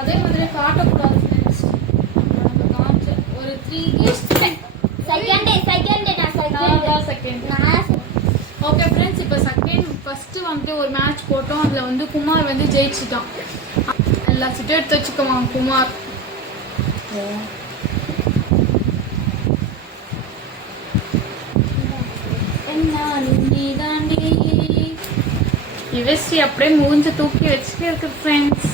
அதே மாதிரி காட்டக்கூடாது ஃப்ரெண்ட்ஸ். ஒரு 3 கேம்ஸ் செகண்ட் ஓகே ஃப்ரெண்ட்ஸ். இப்போ ஃபர்ஸ்ட் வந்து ஒரு மேட்ச் போட்டோம். அதில் வந்து குமார் வந்து ஜெயிச்சுட்டான். எல்லா சீட்டும் எடுத்து வச்சுக்குவான் குமார். யுவஸ்ரீ அப்படியே மூஞ்ச தூக்கி வச்சுட்டு இருக்குது ஃப்ரெண்ட்ஸ்.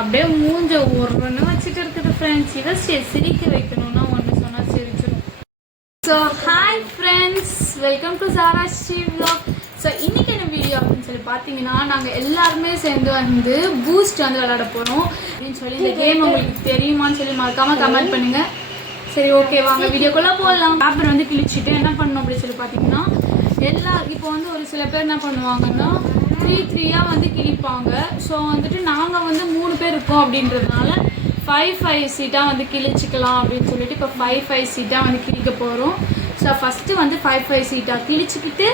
அப்படியே மூஞ்ச ஒருன்னு வச்சுட்டு இருக்குது ஃப்ரெண்ட்ஸ். யுவஸ்ரீயை சிரிக்க வைக்கணும்னா ஒன்று சொன்னால் சிரிச்சிடும். So hi friends, welcome to Sara Sri vlog. ஸோ இன்னைக்கு என்ன வீடியோ அப்படின்னு சொல்லி பார்த்தீங்கன்னா, நாங்கள் எல்லாருமே சேர்ந்து வந்து பூஸ்ட் வந்து விளையாட போகிறோம் அப்படின்னு சொல்லி. இந்த கேம் உங்களுக்கு தெரியுமான்னு சொல்லி மறக்காமல் கமெண்ட் பண்ணுங்கள். சரி ஓகே, வாங்க வீடியோக்குள்ளே போடலாம். பேப்பர் வந்து கிழிச்சிட்டு என்ன பண்ணணும் அப்படின்னு சொல்லி பார்த்தீங்கன்னா, இப்போ வந்து ஒரு சில பேர் என்ன பண்ணுவாங்கன்னா 3-3 வந்து கிழிப்பாங்க. ஸோ வந்துட்டு நாங்கள் வந்து 3 பேர் இருக்கோம் அப்படின்றதுனால 5-5 சீட்டாக வந்து கிழிச்சிக்கலாம் அப்படின்னு சொல்லிட்டு இப்போ 5-5 சீட்டாக வந்து கிழிக்க போகிறோம். ஸோ ஃபஸ்ட்டு வந்து 5-5 சீட்டாக கிழிச்சிக்கிட்டு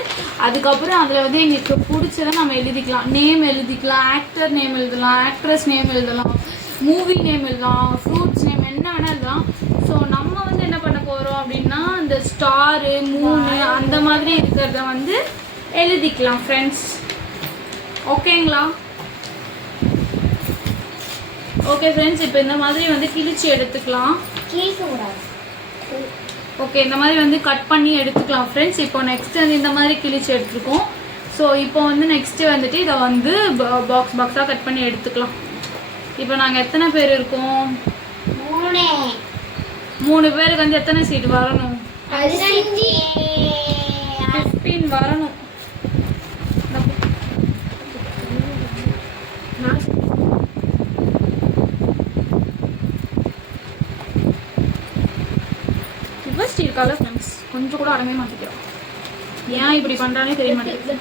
அதுக்கப்புறம் அதில் வந்து எங்களுக்கு பிடிச்சதை நம்ம எழுதிக்கலாம். நேம் எழுதிக்கலாம், ஆக்டர் நேம் எழுதலாம், ஆக்ட்ரஸ் நேம் எழுதலாம், மூவி நேம் எழுதலாம், ஃப்ரூட்ஸ் நேம் என்ன வேணால் எழுதலாம். ஸோ நம்ம வந்து என்ன பண்ண போகிறோம் அப்படின்னா, இந்த ஸ்டாரு, மூணு அந்த மாதிரி இருக்கிறத வந்து எழுதிக்கலாம் ஃப்ரெண்ட்ஸ். ஓகேங்களா? ஓகே ஃப்ரெண்ட்ஸ், இப்போ இந்த மாதிரி வந்து கிழிச்சு எடுத்துக்கலாம். ஓகே, இந்த மாதிரி வந்து கட் பண்ணி எடுத்துக்கலாம் ஃப்ரெண்ட்ஸ். இப்போ நெக்ஸ்ட் வந்து இந்த மாதிரி கிழிச்சு எடுத்துருக்கோம். ஸோ இப்போ வந்து நெக்ஸ்ட்டு வந்துட்டு இதை வந்து பாக்ஸாக கட் பண்ணி எடுத்துக்கலாம். இப்போ நாங்கள் எத்தனை பேர் இருக்கோம்? 3 பேருக்கு வந்து எத்தனை சீட் வரணும்? 15 வரணும். யுவஸ்ரீ இருக்கால ஃப்ரெண்ட்ஸ், கொஞ்சம் கூட அடங்கவே மாட்டேங்கிறோம். ஏன் இப்படி பண்ணுறானே தெரிய மாட்டேங்குது.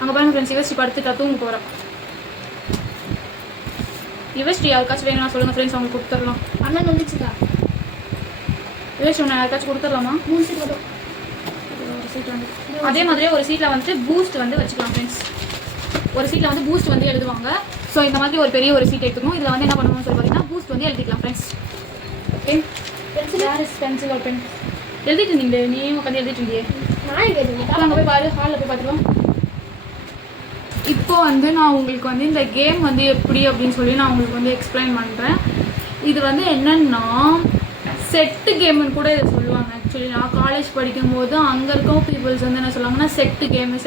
அங்கே பாருங்க ஃப்ரெண்ட்ஸ், யுவஸ்ரீ படுத்துட்டா தூங்க போகிறோம். யுவஸ்ரீ யாருக்காச்சும் வேணும்னா சொல்லுங்கள் ஃப்ரெண்ட்ஸ், அவங்களுக்கு கொடுத்துடலாம். அண்ணன் வந்துச்சுக்கா. யுவஸ்ரீ ஒன்று யாருக்காச்சும் கொடுத்துடலாமா? 3 சீட் வரும். சீட் வந்து அதே மாதிரியே ஒரு சீட்டில் வந்துட்டு பூஸ்ட் வந்து வச்சுக்கலாம் ஃப்ரெண்ட்ஸ். ஒரு சீட்டில் வந்து பூஸ்ட் வந்து எழுதுவாங்க. ஸோ இந்த மாதிரி ஒரு பெரிய ஒரு சீட் எடுத்துக்கணும். இதில் வந்து என்ன பண்ணுவோம்னு சொல்லி பார்த்தீங்கன்னா, பூஸ்ட் வந்து எழுதிக்கலாம் ஃப்ரெண்ட்ஸ். ஓகே, பென்சில் ஒரு பென் எழுதிட்டு இருந்தீங்களே, நீயும் உட்காந்து எழுதிட்டு இருந்தியே. அங்கே போய் பாரு, ஹாலில் போய் பார்த்துக்கலாம். இப்போ வந்து நான் உங்களுக்கு வந்து இந்த கேம் வந்து எப்படி அப்படின்னு சொல்லி நான் உங்களுக்கு வந்து எக்ஸ்பிளைன் பண்ணுறேன். இது வந்து என்னென்னா செட்டு கேமுன்னு கூட இதை சொல்லுவாங்க. ஆக்சுவலி நான் காலேஜ் படிக்கும்போது அங்கே இருக்க பீப்புள்ஸ் வந்து என்ன சொல்லுவாங்கன்னா செட்டு கேமு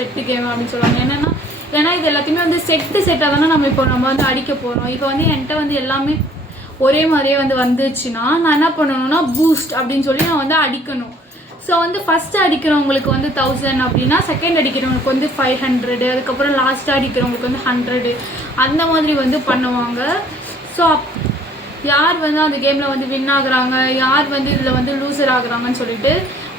அப்படின்னு சொல்லுவாங்க. ஏன்னா இது எல்லாத்தையுமே வந்து செட்டாக தானே நம்ம வந்து அடிக்க போகிறோம். இப்போ வந்து என்கிட்ட வந்து எல்லாமே ஒரே மாதிரியே வந்து வந்துச்சுன்னா நான் என்ன பண்ணணும்னா பூஸ்ட் அப்படின்னு சொல்லி நான் வந்து அடிக்கணும். ஸோ வந்து ஃபஸ்ட்டு அடிக்கிறவங்களுக்கு வந்து 1000 அப்படின்னா, செகண்ட் அடிக்கிறவங்களுக்கு வந்து 500, அதுக்கப்புறம் லாஸ்ட்டாக அடிக்கிறவங்களுக்கு வந்து 100 அந்த மாதிரி வந்து பண்ணுவாங்க. ஸோ யார் வந்து அந்த கேமில் வந்து வின் ஆகுறாங்க, யார் வந்து இதில் வந்து லூசர் ஆகுறாங்கன்னு சொல்லிட்டு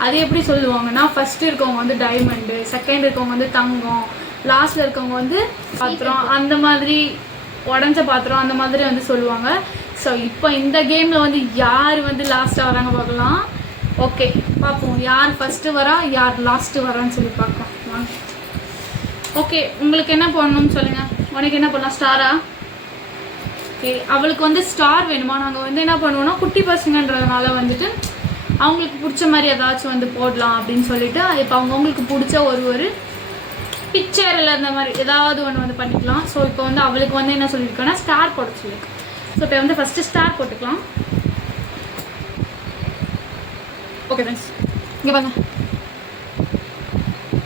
அது எப்படி சொல்லுவாங்கன்னா, ஃபஸ்ட்டு இருக்கவங்க வந்து டைமண்டு, செகண்ட் இருக்கவங்க வந்து தங்கம், லாஸ்ட்டில் இருக்கவங்க வந்து பாத்திரம், அந்த மாதிரி உடஞ்ச பாத்திரம் அந்த மாதிரி வந்து சொல்லுவாங்க. ஸோ இப்போ இந்த கேமில் வந்து யார் வந்து லாஸ்ட்டாக வராங்க பார்க்கலாம். ஓகே, பார்ப்போம் யார் ஃபஸ்ட்டு வரா யார் லாஸ்ட்டு வரான்னு சொல்லி பார்க்கலாம் வாங்க. ஓகே, உங்களுக்கு என்ன பண்ணணும்னு சொல்லுங்கள். உனக்கு என்ன பண்ணலாம்? ஸ்டாரா? ஓகே, அவளுக்கு வந்து ஸ்டார் வேணுமா? நாங்கள் வந்து என்ன பண்ணுவோம்னா, குட்டி பசங்கன்றதுனால வந்துட்டு அவங்களுக்கு பிடிச்ச மாதிரி ஏதாச்சும் வந்து போடலாம் அப்படின்னு சொல்லிட்டு இப்போ அவங்களுக்கு பிடிச்ச ஒரு பிக்சர் இல்லை இந்த மாதிரி ஏதாவது ஒன்று வந்து பண்ணிக்கலாம். ஸோ இப்போ வந்து அவளுக்கு வந்து என்ன சொல்லியிருக்கோன்னா ஸ்டார் போட சொல்லியிருக்கேன். ஸோ இப்போ வந்து ஃபஸ்ட்டு ஸ்டார் போட்டுக்கலாம். ஓகே ஃப்ரெண்ட்ஸ், இங்கே பாருங்க,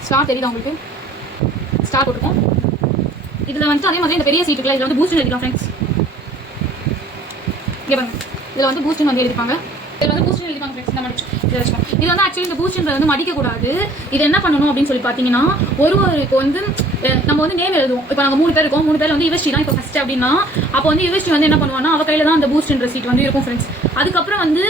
ஸ்டார் தெரியுதா உங்களுக்கு? ஸ்டார் போட்டுருக்கோம். இதில் வந்துட்டு அதே மாதிரி இந்த பெரிய சீட்டுக்குள்ள இதில் வந்து பூஸ்ட் எழுதிக்கலாம் ஃப்ரெண்ட்ஸ். இங்கே பாருங்க, இதில் வந்து பூஸ்ட் வந்து எழுதிப்பாங்க. இதில் வந்து பூஸ்ட் எழுதிப்பாங்க ஃப்ரெண்ட்ஸ். இந்த மாதிரி இதை வச்சுக்கோங்க. இது வந்து ஆக்சுவலி இந்த பூஸ்ட்ன்றது வந்து மடிக்கக்கூடாது. இது என்ன பண்ணணும் அப்படின்னு சொல்லி பார்த்தீங்கன்னா, ஒருவருக்கு வந்து நம்ம வந்து நேம் எழுதுவோம். இப்போ நாங்கள் 3 பேர் இருக்கோம். 3 பேர் வந்து யுவஸ்ரீ தான் இப்போ ஃபஸ்ட்டு அப்படின்னா, அப்போ வந்து யுவஸ்ரீ வந்து என்ன பண்ணுவான்னா, அவள் கையில் தான் அந்த பூஸ்ட்ன்ற சீட் வந்து இருக்கும் ஃப்ரெண்ட்ஸ். அதுக்கப்புறம் வந்து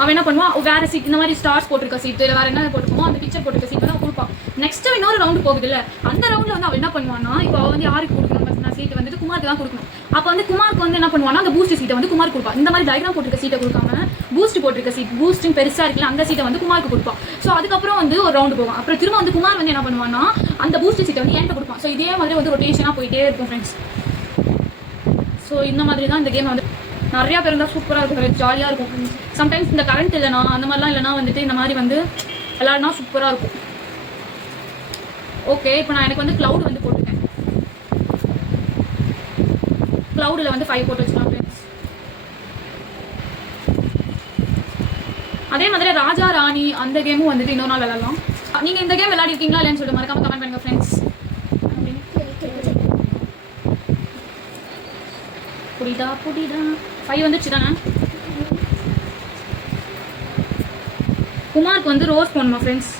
அவள் என்ன பண்ணுவான், வேறு சீட் இந்த மாதிரி ஸ்டார்ஸ் போட்டிருக்க சீட்டு இல்லை வேறு என்ன போட்டுருக்கோம் அந்த பிக்சர் போட்டிருக்க சீட் வந்து அவள் கொடுப்பான். நெக்ஸ்ட்டு இன்னொரு ரவுண்டு போகுது இல்லை, அந்த ரவுண்டில் வந்து அவள் என்ன பண்ணுவான்னா, இப்போ அவள் வந்து யாருக்கு கொடுக்கணும் பார்த்தீங்கன்னா சீட்டு வந்துட்டு குமாருக்கு தான் கொடுக்கணும். அப்போ வந்து குமாருக்கு வந்து என்ன பண்ணுவான்னா, அந்த பூஸ்ட் சீட்டை வந்து குமார் கொடுப்பா. இந்த மாதிரி டயக்ராம் போட்டிருக்க சீட்டை கொடுக்காம பூஸ்ட் போட்டிருக்க சீட், பூஸ்டிங் பெருசாக இருக்குல்ல அந்த சீட்டை வந்து குமாருக்கு கொடுப்பான். ஸோ அதுக்கப்புறம் வந்து ஒரு ரவுண்டு போவான். அப்புறம் திரும்ப வந்து குமார் வந்து என்ன பண்ணுவான்னா, அந்த பூஸ்ட் சீட்டை வந்து என்கிட்ட கொடுப்பான். ஸோ இதே மாதிரி வந்து ரொட்டேஷனாக போயிட்டே இருக்கும் ஃப்ரெண்ட்ஸ். ஸோ இந்த மாதிரி தான் இந்த கேம் வந்து நிறையா பேர் இருந்தால் சூப்பராக இருக்கும், ஜாலியாக இருக்கும். சம்டைம்ஸ் இந்த கரண்ட் இல்லைனா அந்த மாதிரிலாம் இல்லைனா வந்துட்டு இந்த மாதிரி வந்து விளாட்னா சூப்பராக இருக்கும். ஓகே, இப்போ நான் எனக்கு வந்து க்ளவுட் வந்து போட்டுருக்கேன். க்ளவுடில் வந்து 5 போட்டு வச்சுக்கலாம் ஃப்ரெண்ட்ஸ். அதே மாதிரி ராஜா ராணி அந்த கேமும் வந்துட்டு இன்னொரு நாள் விளாட்லாம். நீங்கள் இந்த கேம் விளையாடிருக்கீங்களா இல்லைன்னு சொல்லிட்டு மறக்காம கமெண்ட் பண்ணுங்கள் ஃப்ரெண்ட்ஸ். புரியுதா 5 வந்துச்சு தானே. குமாருக்கு வந்து ரோஸ் போடணுமா ஃப்ரெண்ட்ஸ்?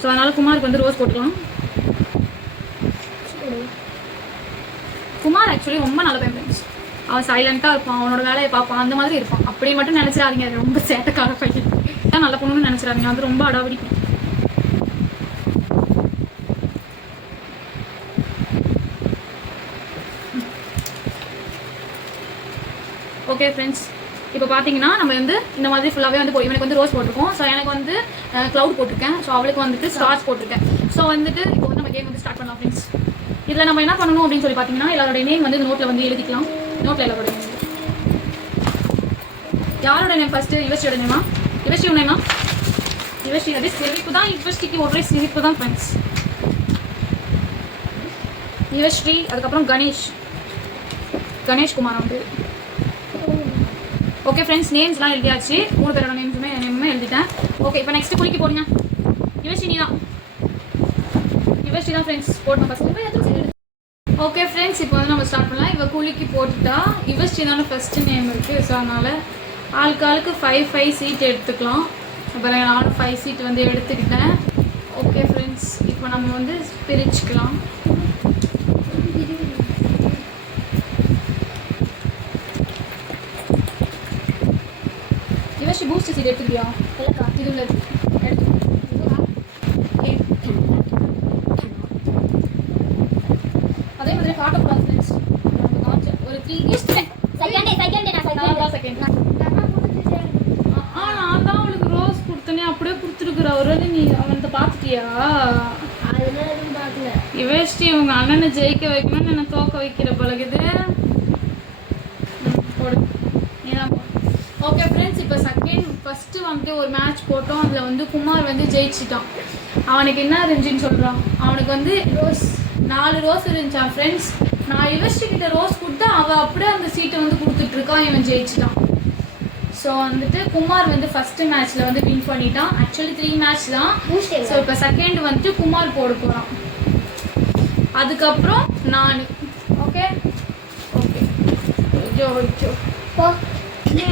ஸோ அதனால் குமாருக்கு வந்து ரோஸ் போட்டுக்கலாம். குமார் ஆக்சுவலி ரொம்ப நல்ல பையன் ஃப்ரெண்ட்ஸ். அவன் சைலண்ட்டாக இருப்பான், அவனோட வேலையை பார்ப்பான், அந்த மாதிரி இருப்பான். அப்படி மட்டும் நினச்சிடாதீங்க, அது ரொம்ப சேட்டைக்கார பையன் தான். நல்ல பொண்ணுன்னு நினச்சிடாதீங்க, அது ரொம்ப அடாவடி. ஓகே ஃப்ரெண்ட்ஸ், இப்போ பார்த்தீங்கன்னா நம்ம வந்து இந்த மாதிரி ஃபுல்லாகவே வந்து இவனுக்கு வந்து ரோஸ் போட்டிருக்கோம். ஸோ எனக்கு வந்து க்ளவுட் போட்டிருக்கேன். ஸோ அவளுக்கு வந்துட்டு ஸ்டார்ஸ் போட்டிருக்கேன். ஸோ வந்துட்டு இப்போ வந்து நம்ம கேம் வந்து ஸ்டார்ட் பண்ணலாம் ஃப்ரெண்ட்ஸ். இதில் நம்ம என்ன பண்ணணும் அப்படின்னு சொல்லி பார்த்தீங்கன்னா எல்லாரோட நேம் வந்து நோட்டில் வந்து எழுதிக்கலாம். நோட்டில் எல்லாரோட நேம். யாரோட நேம் ஃபஸ்ட்டு? யுவஸ்ரீயோட நேமா? யுவஸ்ரீ நேமா? யுவஸ்ரீ அது சிரிப்பு தான். யுவஸ்ரீக்கு ஒரே சிரிப்பு தான் ஃப்ரெண்ட்ஸ். யுவஸ்ரீ, அதுக்கப்புறம் கணேஷ்குமார் வந்து. ஓகே ஃப்ரெண்ட்ஸ், நேம்ஸ்லாம் எழுதியாச்சு. 3 பேரோட நேமுமே எழுதிட்டேன். ஓகே, இப்போ நெக்ஸ்ட் குளிக்க போடுங்க. யுவஸ்ரீ தான் ஃப்ரெண்ட்ஸ் போடணும் ஃபஸ்ட்டு. ஓகே ஃப்ரெண்ட்ஸ், இப்போ வந்து நம்ம ஸ்டார்ட் பண்ணலாம். இவ குளிக்கி போட்டுட்டா. யுவஸ்ரீ தானே ஃபஸ்ட்டு நேம் இருக்குது. ஸோ அதனால் ஆளுக்கு 5 சீட் எடுத்துக்கலாம். அப்புறம் நானும் 5 சீட் வந்து எடுத்துக்கிட்டேன். ஓகே ஃப்ரெண்ட்ஸ், இப்போ நம்ம வந்து பிரிச்சுக்கலாம். யுவஸ்ரீ பூஸ்ட் சீட் எடுத்துக்கிறியா? இல்லைக்கா, இது உள்ள எடுத்து. அதே மாதிரி காட்டக்கூடாது ஃப்ரெண்ட்ஸ். ஒரு 3 செகண்ட். நான் தான் அவளுக்கு ரோஸ் கொடுத்தனே, அப்படியே கொடுத்துருக்குற. ஒரு நீ அவன்கிட்ட பார்த்துட்டியா? யுவஸ்ரீ உங்க அண்ணனை ஜெயிக்க வைக்கணும்னு என்ன தோக்க வைக்கிற பழகுது. போடு, நீதான் போடு. ஓகே ஃப்ரெண்ட்ஸ், இப்போ ஃபஸ்ட்டு வந்துட்டு ஒரு மேட்ச் போட்டோம். அதில் வந்து குமார் வந்து ஜெயிச்சிட்டான். அவனுக்கு என்ன இருந்துச்சுன்னு சொல்கிறான். அவனுக்கு வந்து 4 ரோஸ் இருந்துச்சான் ஃப்ரெண்ட்ஸ். நான் யுவஸ்ரீ கிட்ட ரோஸ் கொடுத்தா அவள் அப்படியே அந்த சீட்டை வந்து கொடுத்துட்ருக்கான். இவன் ஜெயிச்சிட்டான். ஸோ வந்துட்டு குமார் வந்து ஃபஸ்ட்டு மேட்ச்சில் வந்து வின் பண்ணிட்டான். ஆக்சுவலி 3 மேட்ச் தான். ஸோ இப்போ செகண்ட் வந்துட்டு குமார் போட போகிறான். அதுக்கப்புறம் நான். ஓகே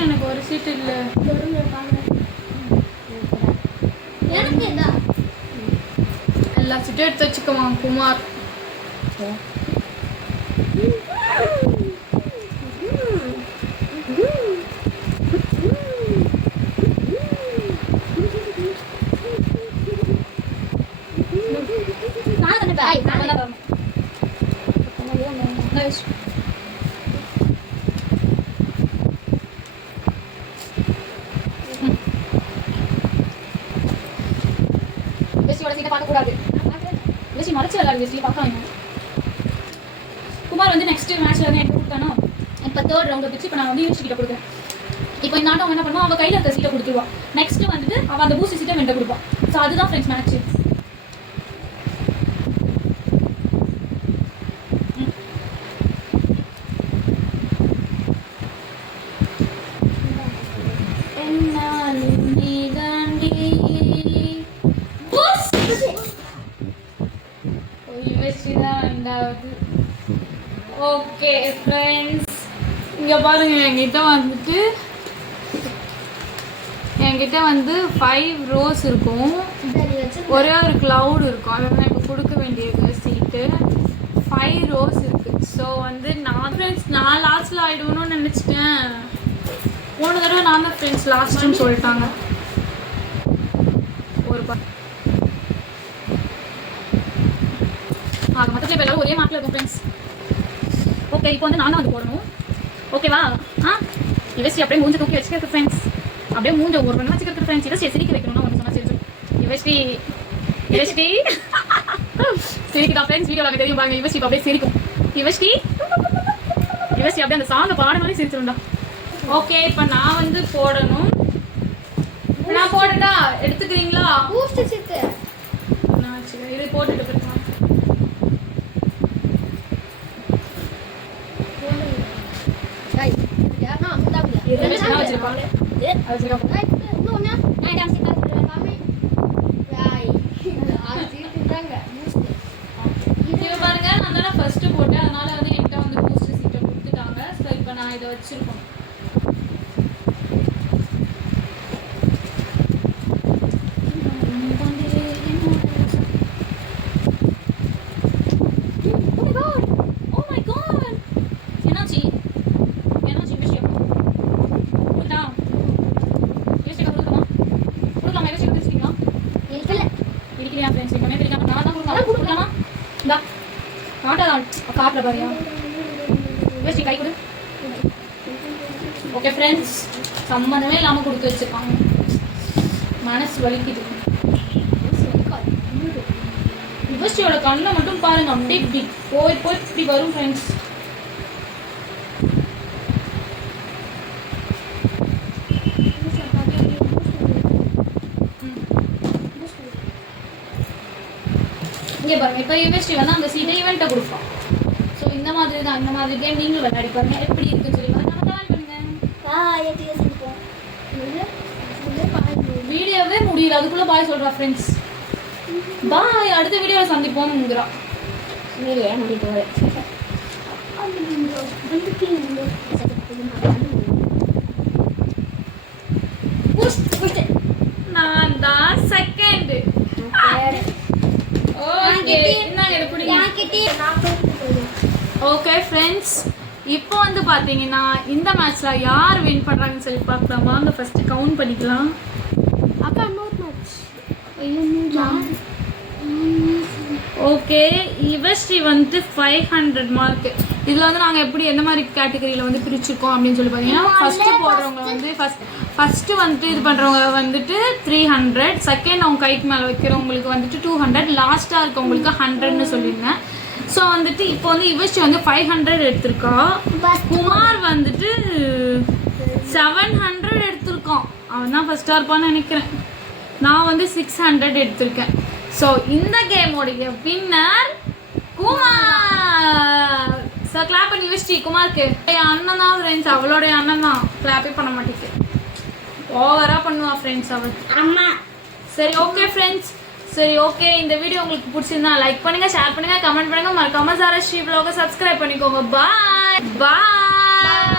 எனக்கு ஒரு சீட்டு இல்லை. எல்லா சீட்டும் எடுத்து வச்சுக்குவான் குமார். மறைச்சு விளையாடு பார்க்காங்க. குமார் வந்து நெக்ஸ்ட் மேட்ச்ல வந்து எனக்கு கொடுத்தானா. இப்போ 3rd ரவுண்ட் வச்சு இப்போ நான் வந்து யூஸ் கிட்ட கொடுக்குறேன். இப்போ இந்த ஆட்டம் என்ன பண்ணுவோம், அவள் கையில் இருக்க சீட்டை கொடுத்துருவான். நெக்ஸ்ட் வந்துட்டு அவள் அந்த பூஸ்ட் சீட்டை வெண்ட கொடுப்பான். ஸோ அதுதான் ஃப்ரெண்ட்ஸ் மேட்ச். ஓகே ஃப்ரெண்ட்ஸ், இங்கே பாருங்க, என்கிட்ட வந்து 5 ரோஸ் இருக்கும், ஒரே ஒரு க்ளவுட் இருக்கும். அதை வந்து இப்போ கொடுக்க வேண்டியது சீட்டு. 5 ரோஸ் இருக்குது. ஸோ வந்து நான் லாஸ்ட்டில் ஆகிடுவேன்னு நினச்சிட்டேன். 3 தடவை நான் தான் ஃப்ரெண்ட்ஸ் லாஸ்ட்டுன்னு சொல்லிட்டாங்க. ஒரு ஆக மொத்தத்தில் இப்போ எல்லாரும் ஒரே மார்க்கில் இருக்கும் ஃப்ரெண்ட்ஸ். ஓகே, இப்போ வந்து நான் வந்து போடணும். ஓகேவா? யுவஸ்ரீ அப்படியே மூஞ்ச தூக்கி வச்சுக்கிறது ஃப்ரெண்ட்ஸ். அப்படியே மூஞ்ச ஒரு பண்ண வச்சுக்கிறது ஃப்ரெண்ட்ஸ். யுவஸ்ரீ சிரிக்க வைக்கணும்னா ஒன்று சொன்னால் சரி. யுவஸ்ரீ சிரிக்குதா ஃப்ரெண்ட்ஸ்? வீடியோவில் தெரியும் பாருங்க. யுவஸ்ரீ அப்படியே சிரிக்கும். யுவஸ்ரீ அப்படியே அந்த சாங்கை பாடனாலே சிரிச்சிருந்தா. ஓகே, இப்போ நான் வந்து போடணும். நான் போட்டுட்டா எடுத்துக்கிறீங்களா? நான் சரி இது போட்டுட்டு போயிருக்கேன். வச்சிருப்பாங்க பாருங்க. நான் தானே ஃபர்ஸ்ட் போட்டேன், அதனால வந்து என்கிட்ட வந்து பூஸ்ட் சீட்டை கொடுத்துட்டாங்க. ஸோ இப்போ நான் இதை வச்சிருக்கோம். ஓகே ஃப்ரெண்ட்ஸ், சம்மந்தமே இல்லாமல் கொடுத்து வச்சிருக்காங்க. மனசு வலிக்குது. யுவஸ்ரீயோட கண்ணை மட்டும் பாருங்க, அப்படியே இப்படி போய் போய் இப்படி வரும் ஃப்ரெண்ட்ஸ். இங்கே பாருங்க, இப்போ யுவஸ்ரீ வந்து அந்த சீட்டை இவன்ட்ட கொடுப்பான். ஸோ இந்த மாதிரி தான், இந்த மாதிரி கேம் நீங்களும் விளையாடி பாருங்க, எப்படி இருக்குன்னு சொல்லி நம்ம கமெண்ட் பண்ணுங்க. வீடியோவே முடியல, அதுக்குள்ள பாய் சொல்றா ஃப்ரெண்ட்ஸ். பாய், அடுத்த வீடியோவில் சந்திப்போம்ங்கிறா. நான் தான் செகண்ட். ஓகே ஃப்ரெண்ட்ஸ், இப்போ வந்து பார்த்தீங்கன்னா இந்த மேட்ச்சில் யார் வின் பண்ணுறாங்கன்னு சொல்லி பார்க்கலாம். வாங்க ஃபர்ஸ்ட் கவுண்ட் பண்ணிக்கலாம். அக்கா இன்னொரு மேட்ச். ஓகே, யுவஸ்ரீ வந்து 500 மார்க். இதில் வந்து நாங்கள் எப்படி எந்த மாதிரி கேட்டகரியில் வந்து பிரிச்சிருக்கோம் அப்படின்னு சொல்லி பார்த்தீங்கன்னா, ஃபஸ்ட்டு போடுறவங்க வந்து ஃபஸ்ட்டு வந்துட்டு இது பண்ணுறவங்க வந்துட்டு 300, செகண்ட் அவங்க கைக்கு மேலே வைக்கிறவங்களுக்கு வந்துட்டு 200, லாஸ்ட்டாக இருக்கவங்களுக்கு 100ன்னு சொல்லியிருந்தேன். ஸோ வந்துட்டு இப்போ வந்து யுவஸ்ரீ வந்து 500 எடுத்திருக்கா. குமார் வந்துட்டு 700 எடுத்திருக்கான். அவன் தான் ஃபஸ்ட்டாக இருப்பான்னு நினைக்கிறேன். நான் வந்து 600 எடுத்திருக்கேன். ஸோ இந்த கேமோடைய வின்னர் குமார். ஸோ கிளாப் பண்ணி யுவஸ்ரீ குமாருக்கு. என் அண்ணன் தான் ஃப்ரெண்ட்ஸ், அவளோடைய அண்ணன் தான். கிளாப்பே பண்ண மாட்டேங்குது, ஓவராக பண்ணுவா ஃப்ரெண்ட்ஸ் அவள். அம்மா சரி ஓகே ஃப்ரெண்ட்ஸ், சரி ஓகே, இந்த வீடியோ உங்களுக்கு பிடிச்சிருந்தா லைக் பண்ணுங்கள், ஷேர் பண்ணுங்கள், கமெண்ட் பண்ணுங்கள், மறக்காம சாரஸ்ரீ vlog சப்ஸ்கிரைப் பண்ணிக்கோங்க. பாய் பாய்.